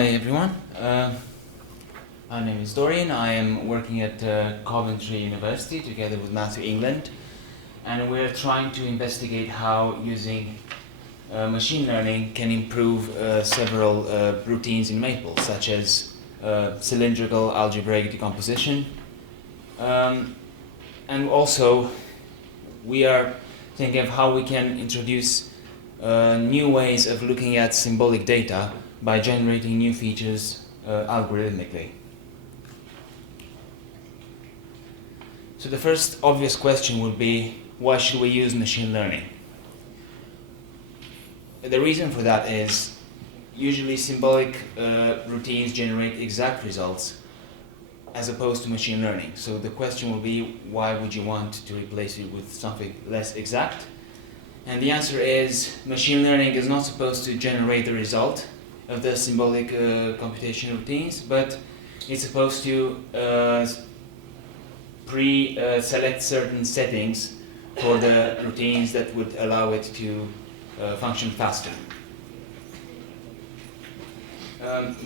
Hi everyone, my name is Dorian. I am working at Coventry University together with Matthew England, and we're trying to investigate how using machine learning can improve several routines in Maple, such as cylindrical algebraic decomposition, and also we are thinking of how we can introduce new ways of looking at symbolic data by generating new features algorithmically. So the first obvious question would be, why should we use machine learning? The reason for that is usually symbolic routines generate exact results as opposed to machine learning. So the question will be, why would you want to replace it with something less exact? And the answer is, machine learning is not supposed to generate the result of the symbolic computation routines, but it's supposed to pre-select certain settings for the routines that would allow it to function faster.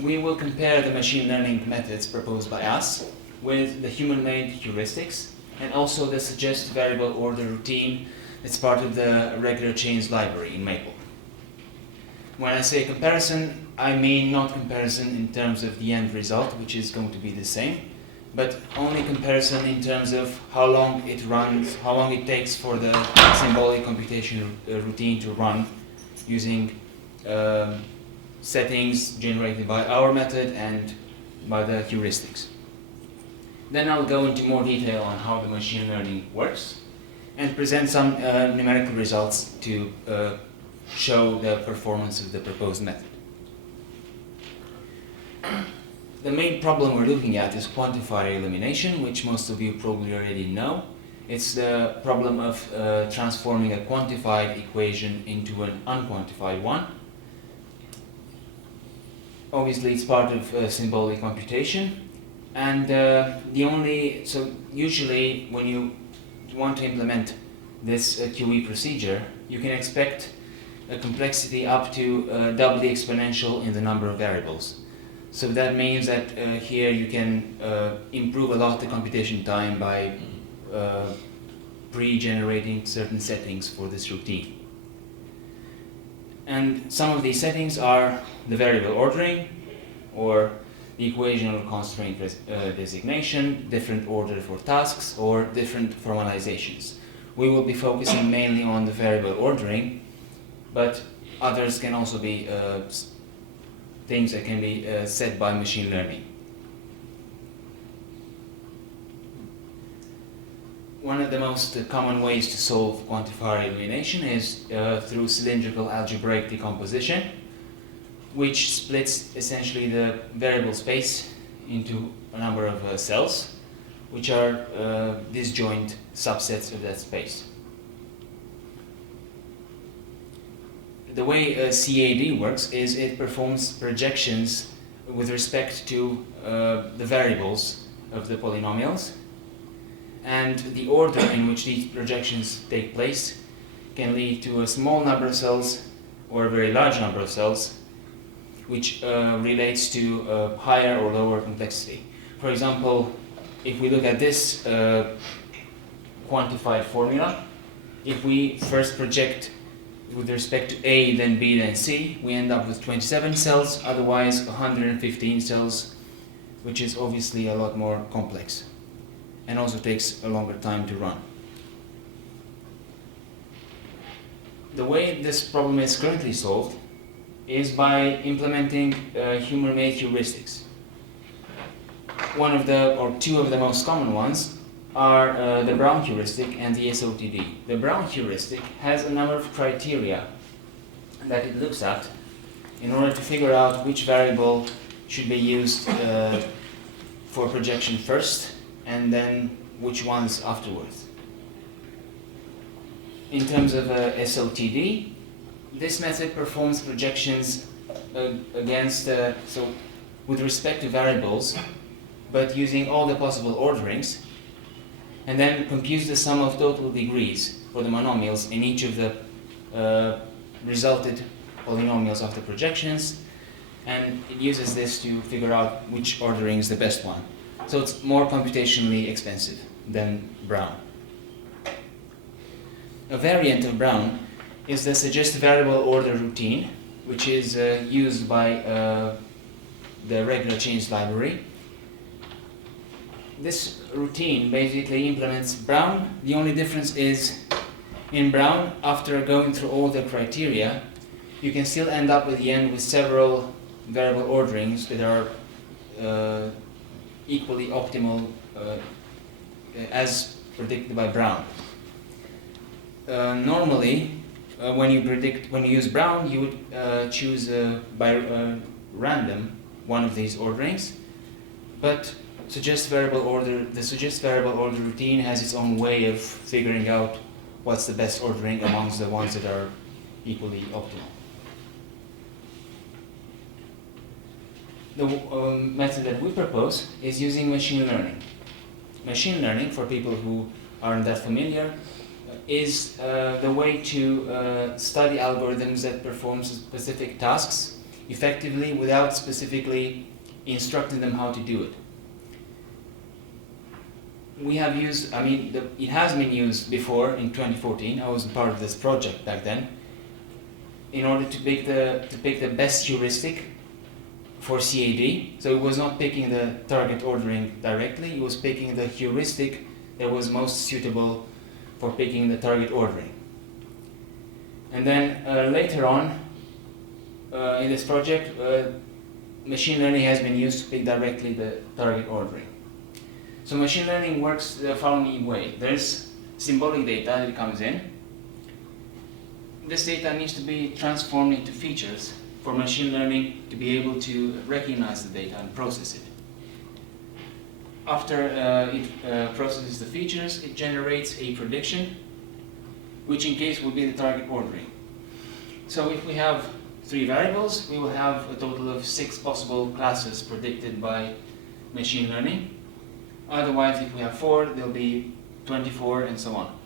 We will compare the machine learning methods proposed by us with the human-made heuristics and also the suggest variable order routine that's part of the regular chains library in Maple. When I say comparison, I mean not comparison in terms of the end result, which is going to be the same, but only comparison in terms of how long it runs, how long it takes for the symbolic computation routine to run using settings generated by our method and by the heuristics. Then I'll go into more detail on how the machine learning works and present some numerical results to show the performance of the proposed method. The main problem we're looking at is quantifier elimination, which most of you probably already know. It's the problem of transforming a quantified equation into an unquantified one. Obviously, it's part of symbolic computation, and so usually when you want to implement this QE procedure, you can expect a complexity up to doubly exponential in the number of variables. So that means that here you can improve a lot the computation time by pre-generating certain settings for this routine. And some of these settings are the variable ordering, or the equational constraint designation, different order for tasks, or different formalizations. We will be focusing mainly on the variable ordering, but others can also be things that can be set by machine learning. One of the most common ways to solve quantifier elimination is through cylindrical algebraic decomposition, which splits essentially the variable space into a number of cells, which are disjoint subsets of that space. The way CAD works is it performs projections with respect to the variables of the polynomials, and the order in which these projections take place can lead to a small number of cells or a very large number of cells, which relates to higher or lower complexity. For example, if we look at this quantified formula, if we first project with respect to A, then B, then C, we end up with 27 cells, otherwise 115 cells, which is obviously a lot more complex and also takes a longer time to run. The way this problem is currently solved is by implementing human-made heuristics. Two of the most common ones are the Brown heuristic and the SOTD. The Brown heuristic has a number of criteria that it looks at in order to figure out which variable should be used for projection first and then which ones afterwards. In terms of SOTD, this method performs projections with respect to variables, but using all the possible orderings, and then computes the sum of total degrees for the monomials in each of the resulted polynomials after projections, and it uses this to figure out which ordering is the best one. So it's more computationally expensive than Brown. A variant of Brown is the suggest variable order routine, which is used by the regular chains library. This routine basically implements Brown. The only difference is in Brown, after going through all the criteria, you can still end up at the end with several variable orderings that are equally optimal as predicted by Brown. Normally, when you use Brown, you would choose by random one of these orderings, but the suggest variable order routine has its own way of figuring out what's the best ordering amongst the ones that are equally optimal. The method that we propose is using machine learning. Machine learning, for people who aren't that familiar, is the way to study algorithms that perform specific tasks effectively without specifically instructing them how to do it. We have used, it has been used before in 2014. I was part of this project back then, in order to pick the best heuristic for CAD. So it was not picking the target ordering directly, it was picking the heuristic that was most suitable for picking the target ordering. And then later on in this project, machine learning has been used to pick directly the target ordering. So machine learning works the following way. There's symbolic data that comes in. This data needs to be transformed into features for machine learning to be able to recognize the data and process it. After it processes the features, it generates a prediction, which in case will be the target ordering. So if we have 3 variables, we will have a total of 6 possible classes predicted by machine learning. Otherwise, if we have 4, there'll be 24 and so on.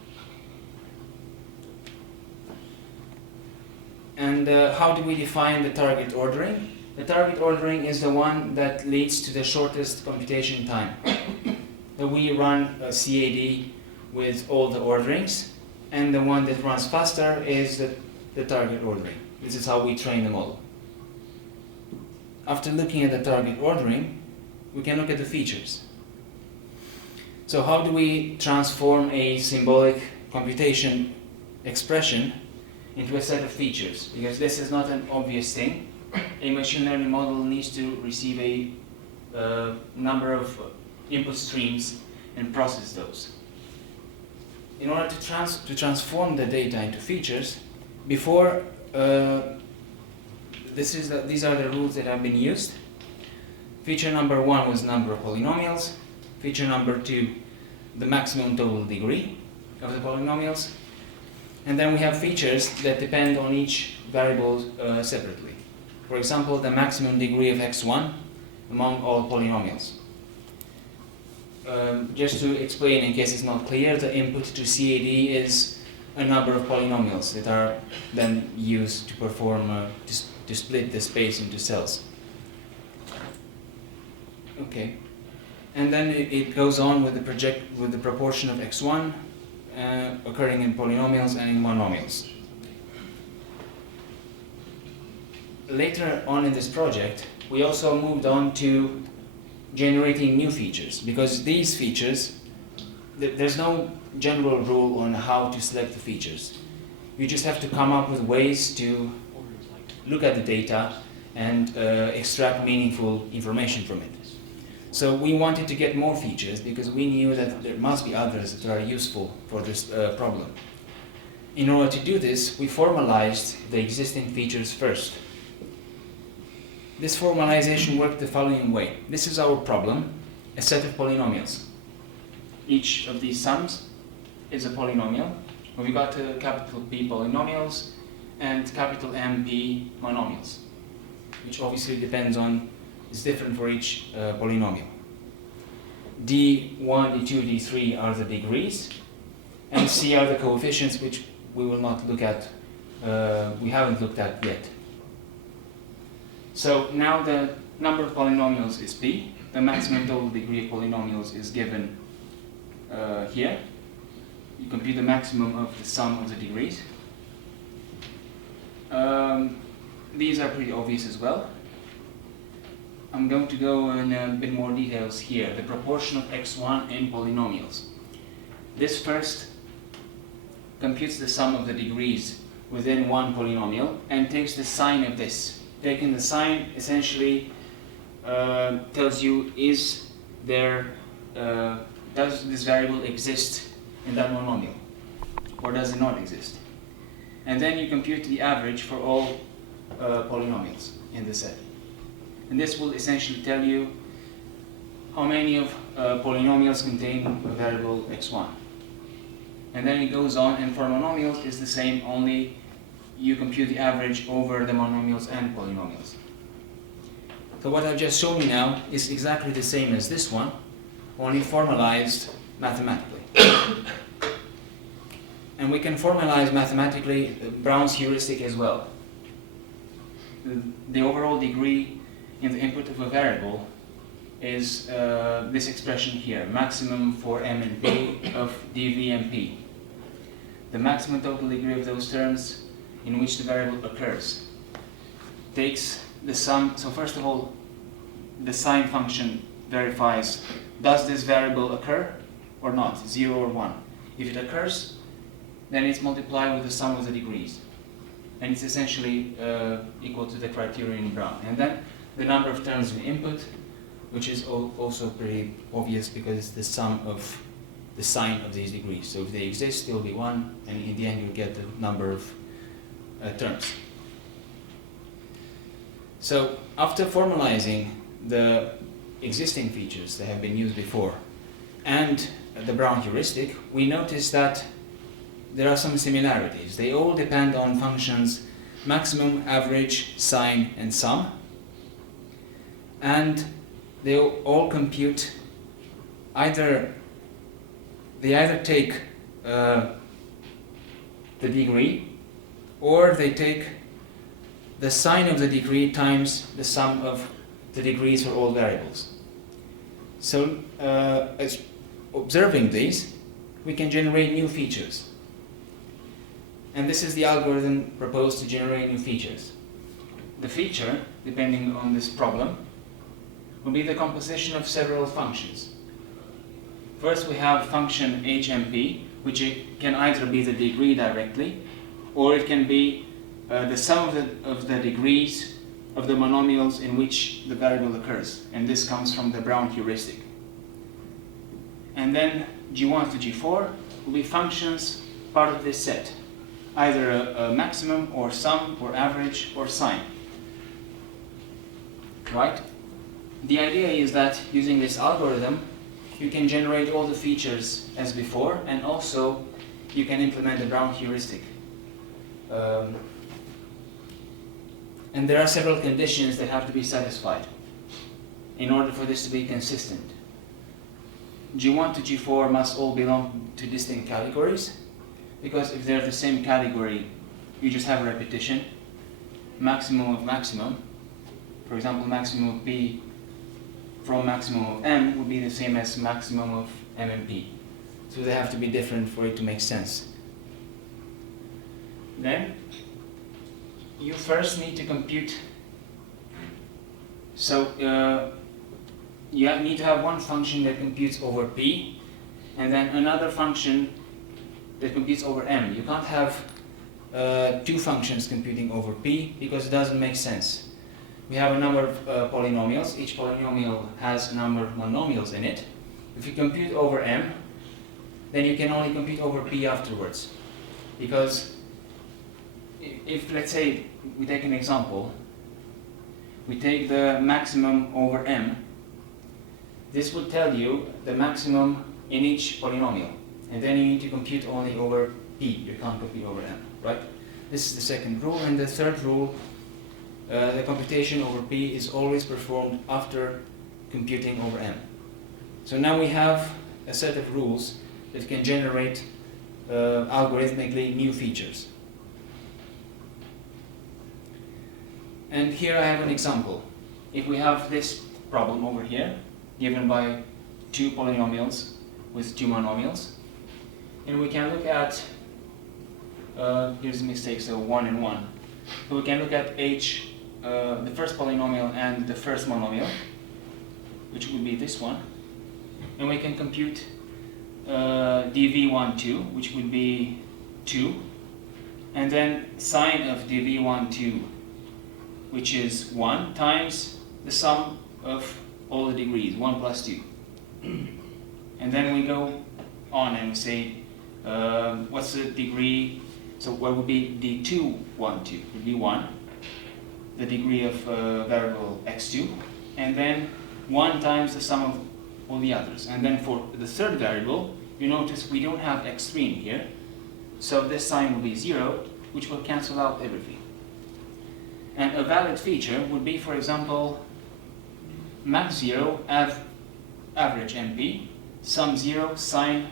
And how do we define the target ordering? The target ordering is the one that leads to the shortest computation time. We run a CAD with all the orderings, and the one that runs faster is the target ordering. This is how we train the model. After looking at the target ordering, we can look at the features. So how do we transform a symbolic computation expression into a set of features? Because this is not an obvious thing. A machine learning model needs to receive a number of input streams and process those. In order to transform the data into features, before these are the rules that have been used. Feature number 1 was number of polynomials. Feature number 2, the maximum total degree of the polynomials. And then we have features that depend on each variable separately. For example, the maximum degree of x1 among all polynomials. Just to explain in case it's not clear, the input to CAD is a number of polynomials that are then used to perform, to split the space into cells. Okay. And then it goes on with the proportion of x1 occurring in polynomials and in monomials. Later on in this project, we also moved on to generating new features, because these features, there's no general rule on how to select the features. You just have to come up with ways to look at the data and extract meaningful information from it. So we wanted to get more features because we knew that there must be others that are useful for this problem. In order to do this, we formalized the existing features first. This formalization worked the following way. This is our problem, a set of polynomials. Each of these sums is a polynomial. We got capital P polynomials and capital M P monomials, which obviously depends on, is different for each polynomial. D1, D2, D3 are the degrees, and C are the coefficients, which we will not look at, we haven't looked at yet. So now the number of polynomials is p. The maximum total degree of polynomials is given here. You compute the maximum of the sum of the degrees. These are pretty obvious as well. I'm going to go in a bit more details here. The proportion of x1 in polynomials. This first computes the sum of the degrees within one polynomial and takes the sign of this. Taking the sign essentially tells you does this variable exist in that monomial, or does it not exist? And then you compute the average for all polynomials in the set. And this will essentially tell you how many of polynomials contain a variable x1. And then it goes on, and for monomials it's the same, only you compute the average over the monomials and polynomials. So what I've just shown you now is exactly the same as this one, only formalized mathematically. And we can formalize mathematically Brown's heuristic as well. The overall degree in the input of a variable is this expression here, maximum for m and p of dv and p. The maximum total degree of those terms in which the variable occurs takes the sum. So first of all, the sign function verifies, does this variable occur or not, 0 or 1. If it occurs, then it's multiplied with the sum of the degrees. And it's essentially equal to the criterion in Brown. And then the number of terms in input, which is also pretty obvious because it's the sum of the sign of these degrees. So if they exist, they'll be 1, and in the end you'll get the number of terms. So after formalizing the existing features that have been used before and the Brown heuristic, we notice that there are some similarities. They all depend on functions maximum, average, sign, and sum. And they all compute they either take the degree, or they take the sign of the degree times the sum of the degrees for all variables. So as observing these, we can generate new features. And this is the algorithm proposed to generate new features. The feature, depending on this problem, will be the composition of several functions. First we have function hmp, which can either be the degree directly, or it can be the sum of the degrees of the monomials in which the variable occurs. And this comes from the Brown heuristic. And then g1 to g4 will be functions part of this set, either a maximum or sum or average or sign. Right? The idea is that using this algorithm, you can generate all the features as before, and also you can implement the Brown heuristic. And there are several conditions that have to be satisfied in order for this to be consistent. G1 to G4 must all belong to distinct categories, because if they're the same category, you just have a repetition. Maximum of maximum, for example, maximum of P from maximum of M would be the same as maximum of M and P. So they have to be different for it to make sense. Then you first need to compute. So you need to have one function that computes over P, and then another function that computes over M. You can't have two functions computing over P because it doesn't make sense. We have a number of polynomials. Each polynomial has a number of monomials in it. If you compute over M, then you can only compute over P afterwards. Because if, let's say, we take an example, we take the maximum over M, this would tell you the maximum in each polynomial. And then you need to compute only over P. You can't compute over M, right? This is the second rule. And the third rule, the computation over P is always performed after computing over M. So now we have a set of rules that can generate algorithmically new features. And here I have an example. If we have this problem over here, given by two polynomials with two monomials, and we can look at, here's a mistake, so 1 and 1. So we can look at h, the first polynomial and the first monomial, which would be this one, and we can compute dv12, which would be 2, and then sine of dv12, which is 1, times the sum of all the degrees, 1 plus 2. And then we go on and we say, what's the degree? So what would be d212? Would be 1, the degree of variable x2, and then 1 times the sum of all the others. And then for the third variable, you notice we don't have x3 in here, so this sign will be 0, which will cancel out everything. And a valid feature would be, for example, max 0, average MP, sum 0, sine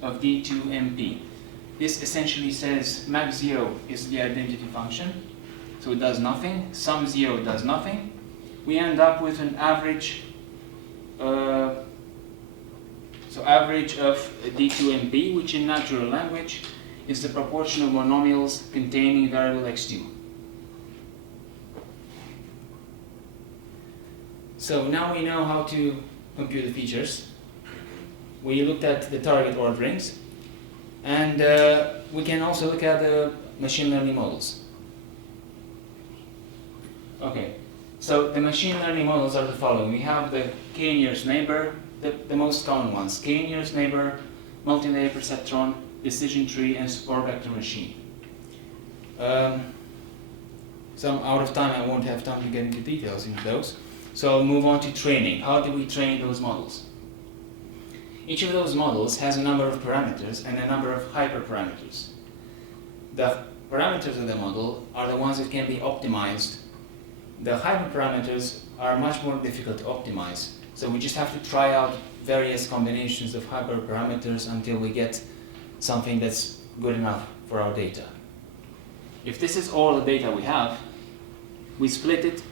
of d2 MP. This essentially says max 0 is the identity function, so it does nothing. Sum 0 does nothing. We end up with an average, so average of d2 MP, which in natural language is the proportion of monomials containing variable x2. So now we know how to compute the features. We looked at the target orderings, and we can also look at the machine learning models. Okay, so the machine learning models are the following. We have the k-nearest neighbor, the most common ones: k-nearest neighbor, multi-layer perceptron, decision tree, and support vector machine. So I'm out of time. I won't have time to get into details into those. So I'll move on to training. How do we train those models? Each of those models has a number of parameters and a number of hyperparameters. The parameters of the model are the ones that can be optimized. The hyperparameters are much more difficult to optimize. So we just have to try out various combinations of hyperparameters until we get something that's good enough for our data. If this is all the data we have, we split it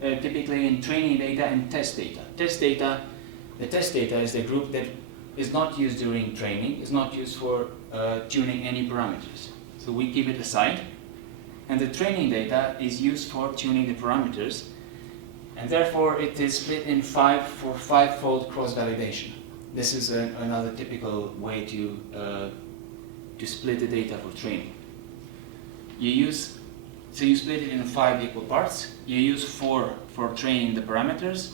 typically in training data and test data. The test data is the group that is not used during training, is not used for tuning any parameters. So we keep it aside. And the training data is used for tuning the parameters, and therefore it is split in 5 for 5-fold cross-validation. This is another typical way to split the data for training. So you split it in 5 equal parts. You use 4 for training the parameters,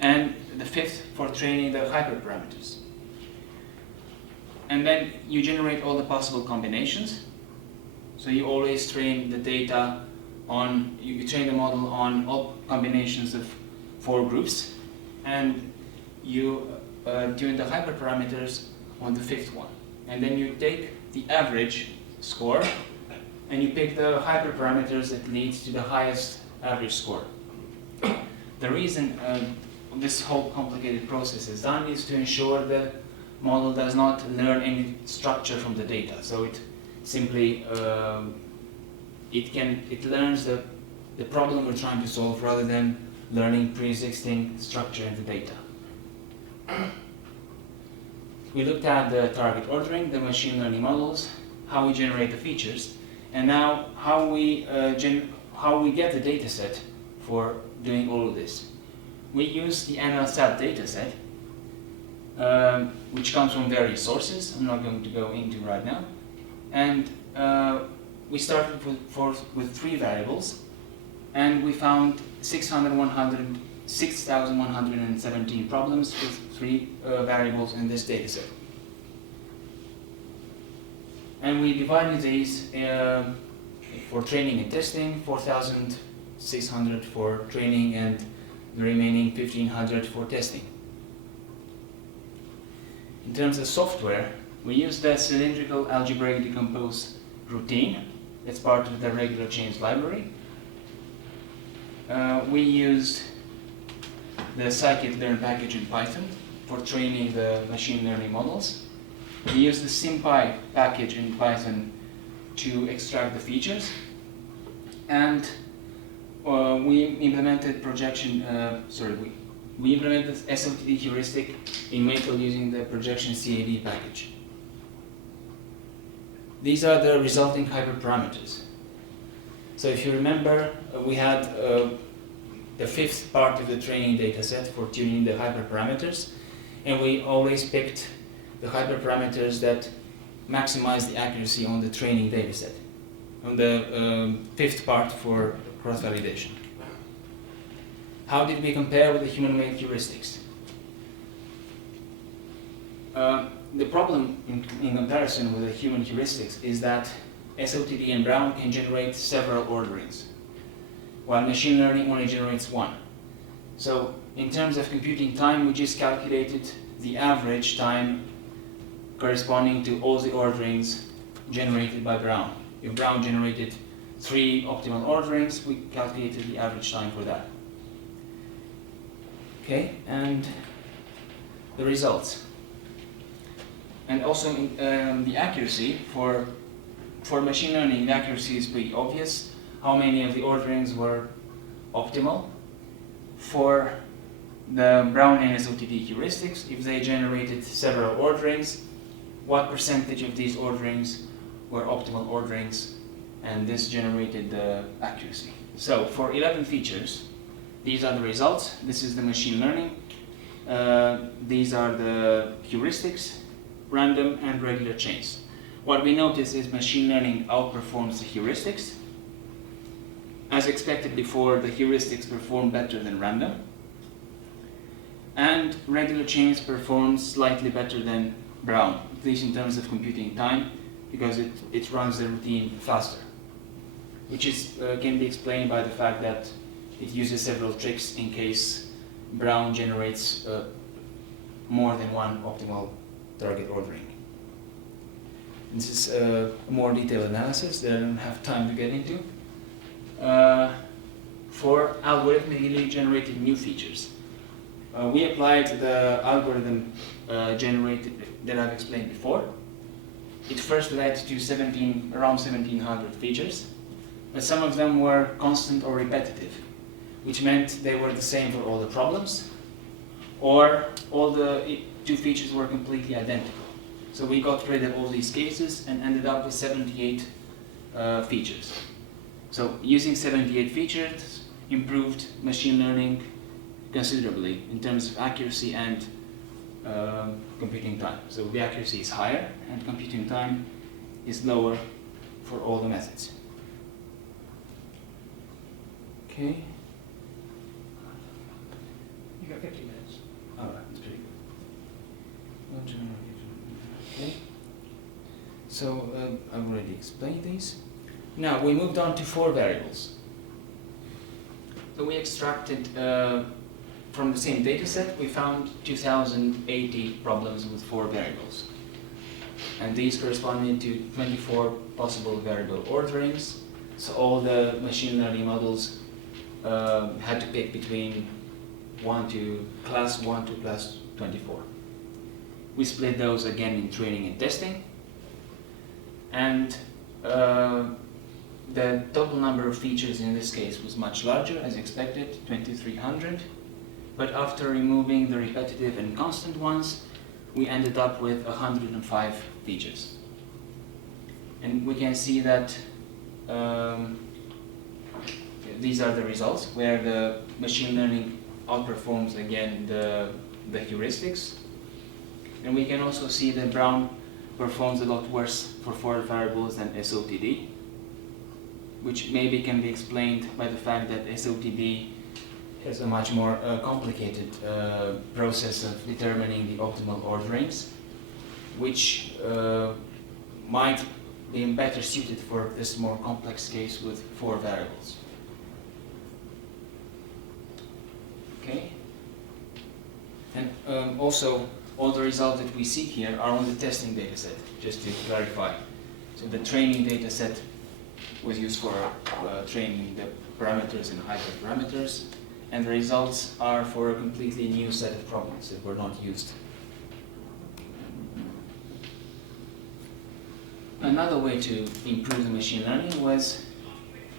and the 5th for training the hyperparameters. And then you generate all the possible combinations. So you always train the data on, you train the model on all combinations of 4 groups, and you tune the hyperparameters on the 5th one. And then you take the average score and you pick the hyperparameters that lead to the highest average score. The reason this whole complicated process is done is to ensure the model does not learn any structure from the data. So it simply it learns the problem we're trying to solve rather than learning pre-existing structure in the data. We looked at the target ordering, the machine learning models, how we generate the features, and now how we get the data set for doing all of this. We use the MLSAT dataset, which comes from various sources. I'm not going to go into right now. And we started with 3 variables, and we found 6,117 problems with 3 variables in this dataset. And we divided these for training and testing, 4,600 for training and the remaining 1,500 for testing. In terms of software, we use the Cylindrical Algebraic Decomposition routine. It's part of the regular chains library. We used the scikit-learn package in Python for training the machine learning models. We use the SymPy package in Python to extract the features. And we implemented we implemented SOTD heuristic in Maple using the projection CAD package. These are the resulting hyperparameters. So if you remember, we had the fifth part of the training data set for tuning the hyperparameters, and we always picked the hyperparameters that maximize the accuracy on the training data set, on the fifth part for cross-validation. How did we compare with the human-made heuristics? The problem in comparison with the human heuristics is that SOTD and Brown can generate several orderings, while machine learning only generates one. So in terms of computing time, we just calculated the average time corresponding to all the orderings generated by Brown. If Brown generated 3 optimal orderings, we calculated the average time for that. Okay, and the results. And also the accuracy for machine learning, the accuracy is pretty obvious. How many of the orderings were optimal? For the Brown and SOTD heuristics, if they generated several orderings, what percentage of these orderings were optimal orderings? And this generated the accuracy. So for 11 features, these are the results. This is the machine learning. These are the heuristics, random and regular chains. What we notice is machine learning outperforms the heuristics. As expected before, the heuristics perform better than random. And regular chains perform slightly better than Brown, at least in terms of computing time, because it runs the routine faster, which can be explained by the fact that it uses several tricks in case Brown generates more than one optimal target ordering. This is a more detailed analysis that I don't have time to get into. For algorithmically generated new features, we applied the algorithm generated that I've explained before. It first led to around 1700 features, but some of them were constant or repetitive, which meant they were the same for all the problems, or all the 2 features were completely identical. So we got rid of all these cases and ended up with 78 features. So using 78 features improved machine learning considerably in terms of accuracy and computing time. So the accuracy is higher and computing time is lower for all the methods. Okay. You got 50 minutes. All right, that's pretty good. Okay. So I've already explained these. Now we moved on to 4 variables. So we extracted from the same data set, we found 2080 problems with 4 variables. And these corresponded to 24 possible variable orderings. So all the machine learning models had to pick between class 1 to class 24. We split those again in training and testing. And the total number of features in this case was much larger, as expected, 2300. But after removing the repetitive and constant ones, we ended up with 105 features. And we can see that these are the results, where the machine learning outperforms again the heuristics. And we can also see that Brown performs a lot worse for 4 variables than SOTD, which maybe can be explained by the fact that SOTD has a much more complicated process of determining the optimal orderings, which might be better suited for this more complex case with 4 variables. Okay. And also, all the results that we see here are on the testing data set, just to clarify. So the training data set was used for training the parameters and hyperparameters, and the results are for a completely new set of problems that were not used. Another way to improve the machine learning was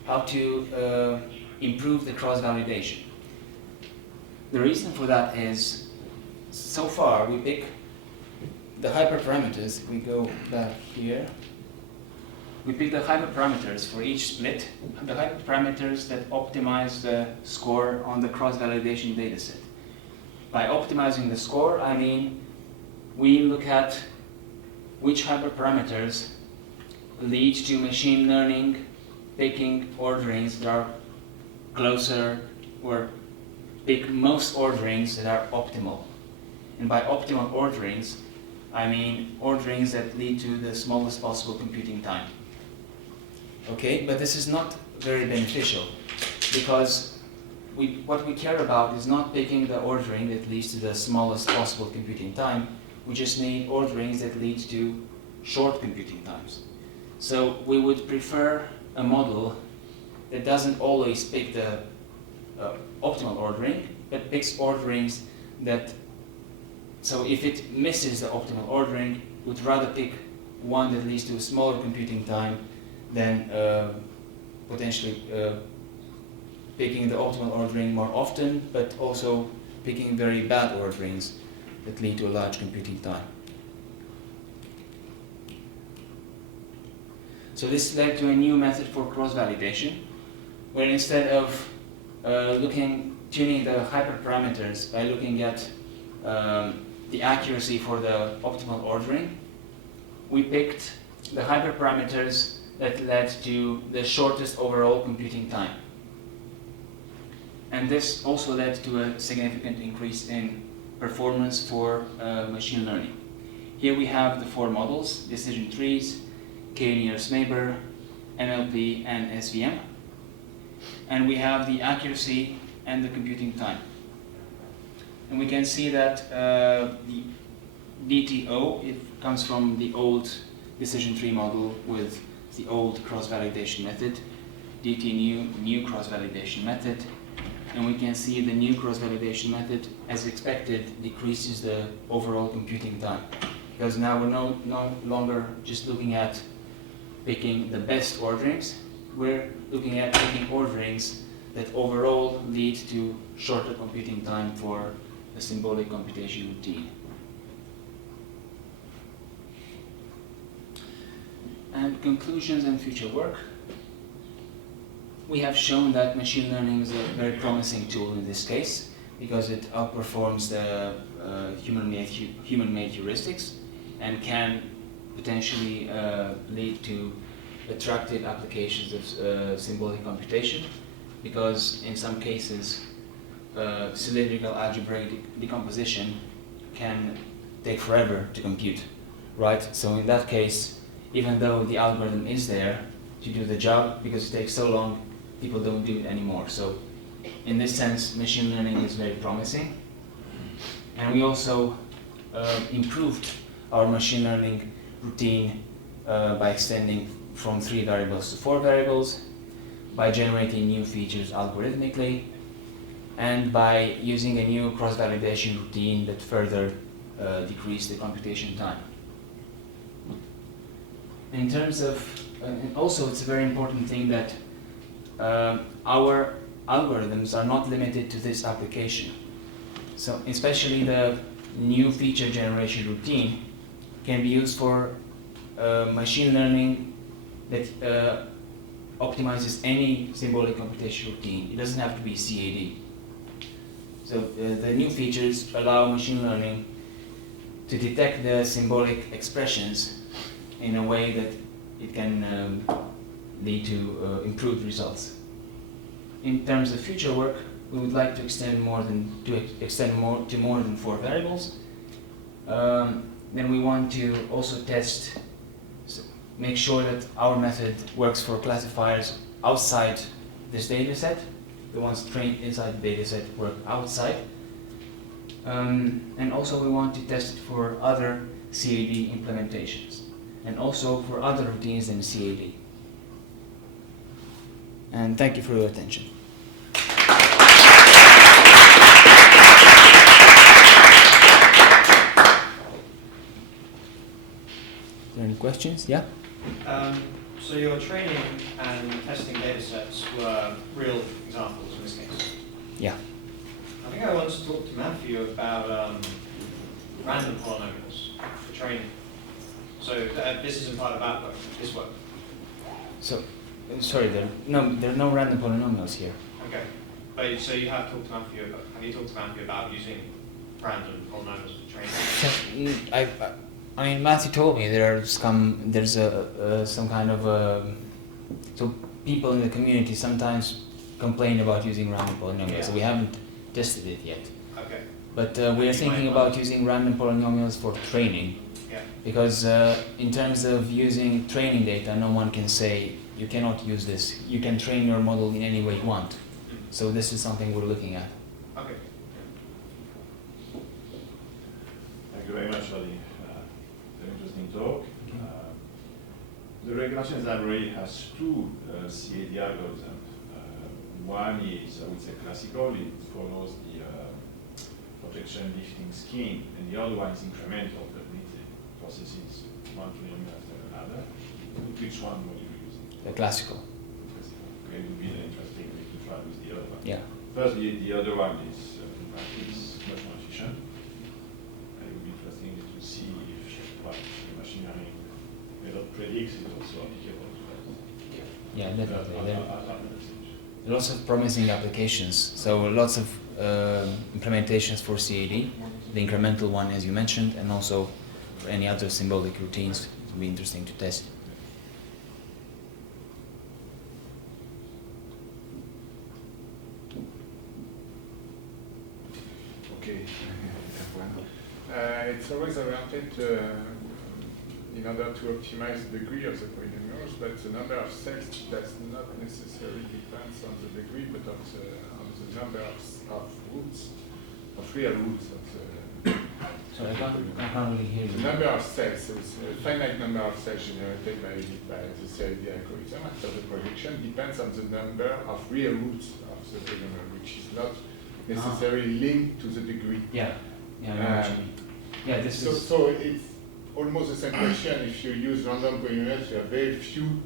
how to improve the cross-validation. The reason for that is, so far we pick the hyperparameters. If we go back here, we pick the hyperparameters for each split, the hyperparameters that optimize the score on the cross-validation dataset. By optimizing the score, I mean we look at which hyperparameters lead to machine learning picking orderings that are closer, or pick most orderings that are optimal. And by optimal orderings, I mean orderings that lead to the smallest possible computing time. Okay, but this is not very beneficial, because what we care about is not picking the ordering that leads to the smallest possible computing time. We just need orderings that lead to short computing times. So we would prefer a model that doesn't always pick the optimal ordering, but picks orderings that, so if it misses the optimal ordering, would rather pick one that leads to a smaller computing time than potentially picking the optimal ordering more often, but also picking very bad orderings that lead to a large computing time. So this led to a new method for cross-validation, where instead of tuning the hyperparameters by looking at the accuracy for the optimal ordering, we picked the hyperparameters that led to the shortest overall computing time. And this also led to a significant increase in performance for machine learning. Here we have the four models: decision trees, k-nearest neighbor, NLP, and SVM. And we have the accuracy and the computing time. And we can see that the DTO, it comes from the old decision tree model with the old cross-validation method, DT new cross-validation method. And we can see the new cross-validation method, as expected, decreases the overall computing time. Because now we're no longer just looking at picking the best orderings, we're looking at picking orderings that overall lead to shorter computing time for a symbolic computation routine. And conclusions and future work. We have shown that machine learning is a very promising tool in this case, because it outperforms the human-made heuristics and can potentially lead to attractive applications of symbolic computation, because in some cases cylindrical algebraic decomposition can take forever to compute, right? So in that case, even though the algorithm is there to do the job, because it takes so long, people don't do it anymore. So in this sense, machine learning is very promising. And we also improved our machine learning routine by extending from 3 variables to 4 variables, by generating new features algorithmically, and by using a new cross-validation routine that further decreased the computation time. In terms of, and also it's a very important thing that our algorithms are not limited to this application. So especially the new feature generation routine can be used for machine learning that optimizes any symbolic computation routine. It doesn't have to be CAD. So the new features allow machine learning to detect the symbolic expressions in a way that it can lead to improved results. In terms of future work, we would like to extend to more than 4 variables. Then we want to also make sure that our method works for classifiers outside this dataset. The ones trained inside the dataset work outside. And also we want to test it for other CAD implementations, and also for other routines than CAD. And thank you for your attention. Are there any questions? Yeah? So your training and testing data sets were real examples in this case? Yeah. I think I want to talk to Matthew about random polynomials for training. So this isn't part of that work, this work. So, sorry, there are no random polynomials here. Okay. But so you have talked to Matthew about, have you talked to Matthew about using random polynomials for training? So, I mean, Matthew told me there's some kind of so people in the community sometimes complain about using random polynomials. Yeah. So we haven't tested it yet. Okay. But we are thinking about using random polynomials for training. Yeah. Because in terms of using training data, no one can say you cannot use this. You can train your model in any way you want. So this is something we're looking at. Okay. Thank you very much for the interesting talk. The regression library has two CAD algorithms. One is, I would say, classical. It follows the projection lifting scheme, and the other one is incremental, that means it processes one training after another. Which one will you be using? The classical. Okay, it would be interesting if you try with the other one. Yeah. First, the other one is, in practice, much more efficient. And it would be interesting to see if what the machine learning method predicts is also applicable to that. Yeah, definitely. There At that stage. lots of promising applications. So lots of implementations for CAD. The incremental one, as you mentioned, and also for any other symbolic routines. It would be interesting to test. Okay. It's always oriented in order to optimize the degree of the polynomials, but the number of cells does not necessarily depend on the degree, but on the number of roots, of real roots of the. Sorry, I can't really hear The you. number of cells, so it's a finite number of cells generated by the CID algorithm after the projection depends on the number of real roots of the polynomial, which is not necessarily linked to the degree. Yeah. Yeah, I know what you mean. Yeah, this is. So it's almost the same question. If you use random polynomials, you have very few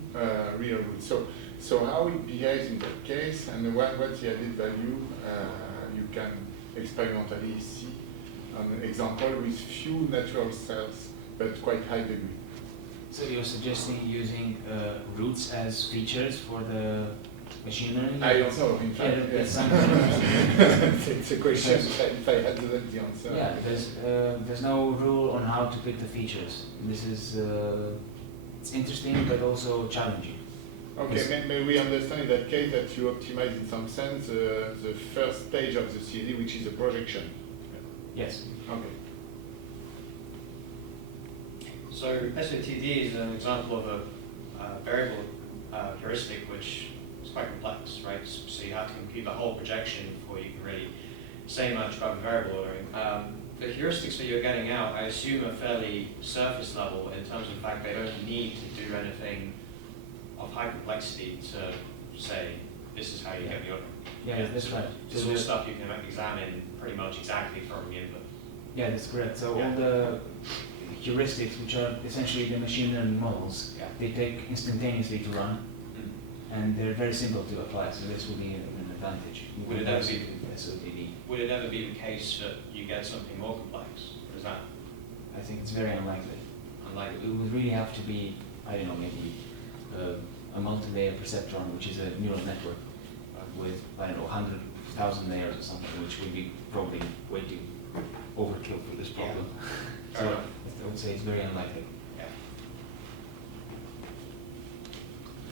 real roots. So how it behaves in that case, and what's the added value, you can experimentally see an example with few natural cells, but quite high degree. So you're suggesting using roots as features for the machine learning? I don't know, in fact, Yeah, yes. that's It's a question if I had the answer. Yeah, there's no rule on how to pick the features. This is it's interesting but also challenging. Okay, may we understand in that case that you optimize in some sense the first stage of the CAD, which is the projection. Yes. Okay. So SOTD is an example of a variable heuristic which is quite complex, right? So you have to compute the whole projection before you can really say much about the variable ordering. The heuristics that you're getting out, I assume, are fairly surface level in terms of the fact they don't need to do anything of high complexity to say this is how you get the ordering. Yeah, that's right. This is all stuff you can examine pretty much exactly from the input. Yeah, that's correct. So Yeah. all the heuristics, which are essentially the machine learning models, Yeah. they take instantaneously to run, and they're very simple to apply. So this will be an advantage. Would it ever be- with SOTD? Would it ever be the case that you get something more complex? Or is that I think it's very unlikely. unlikely? It would really have to be, I don't know, maybe a multi-layer perceptron, which is a neural network with, I don't know, 100,000 layers or something, which would be probably way too overkill for this problem. Fair So enough. I would say it's very unlikely. Yeah.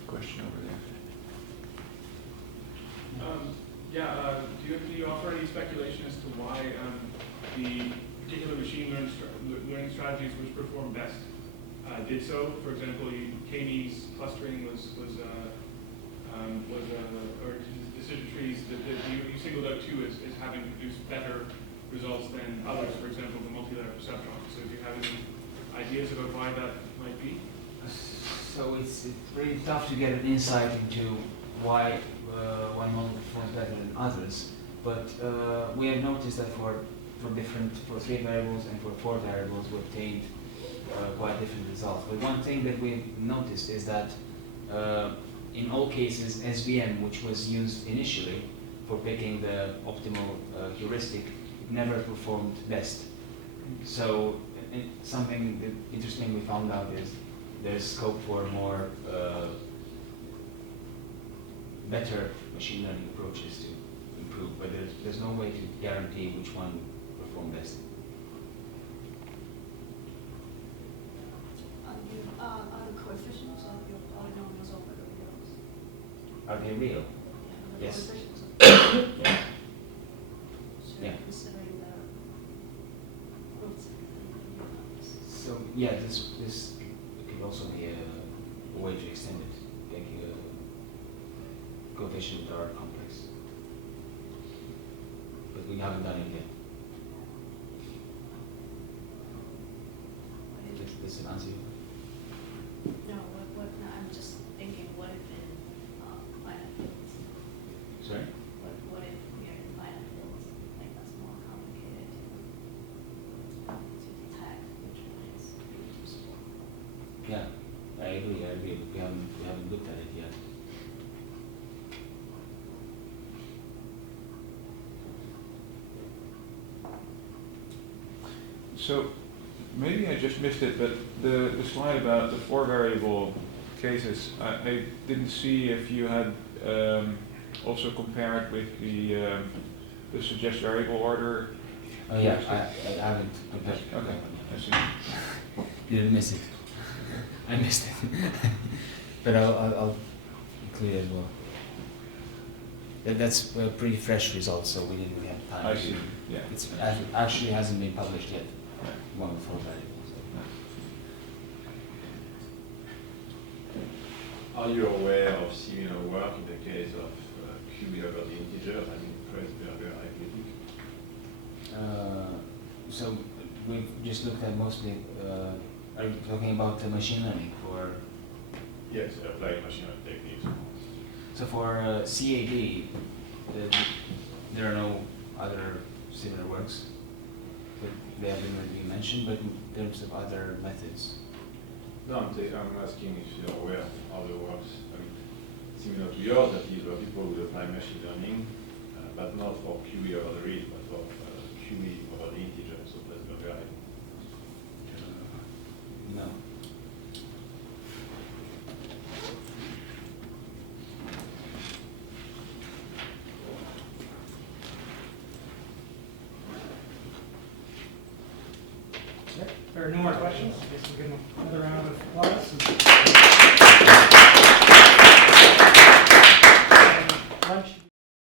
Question over there. Do you offer any speculation as to why the particular machine learning strategies which perform best did so? For example, K-means clustering was or decision trees that you singled out two as having produced better results than others. For example, the multi-layer perceptron. So, do you have any ideas about why that might be? So it's really tough to get an insight into why one model performs better than others. But we have noticed that for 3 variables and for 4 variables, we obtained quite different results. But one thing that we've noticed is that in all cases, SVM, which was used initially for picking the optimal heuristic, never performed best. So something that interesting we found out is there's scope for more better machine learning approaches to improve, but there's no way to guarantee which one will perform best. Are the coefficients of your polynomials over the reals? Are they real? The Yes. coefficients of Yeah. So Yeah. considering the roots of the numbers. So yeah, this could also be a way to extend it, taking a coefficient that are complex. But we haven't done it yet. Does it answer you? No, no, I'm just thinking, what if in finite fields? Sorry? What if you're in finite fields, like that's more complicated to detect, which one is reducible? Yeah, I agree. We haven't looked at it yet. So maybe I just missed it, but the slide about the 4 variable cases, I didn't see if you had also compared with the suggest variable order. Oh yeah, I haven't compared. Okay, I see. You didn't miss it. I missed it. But I'll include it as well. That's a pretty fresh result, so we didn't really have time. I to- see, yeah. It's actually hasn't been published yet. Right. One before variables. Are you aware of similar work in the case of QE over the integers, I mean, Crossvalidation arithmetic? So we've just looked at mostly, are you talking about the machine learning for, Yes, applied machine learning techniques. so for CAD, there are no other similar works that they haven't really mentioned, but in terms of other methods. No, I'm asking if you're aware of other works, I mean, similar to yours, that is where people would apply machine learning, but not for QE over the real, but for QE over the integer, so that's the very. No. If there are no more questions, I guess we'll give them another round of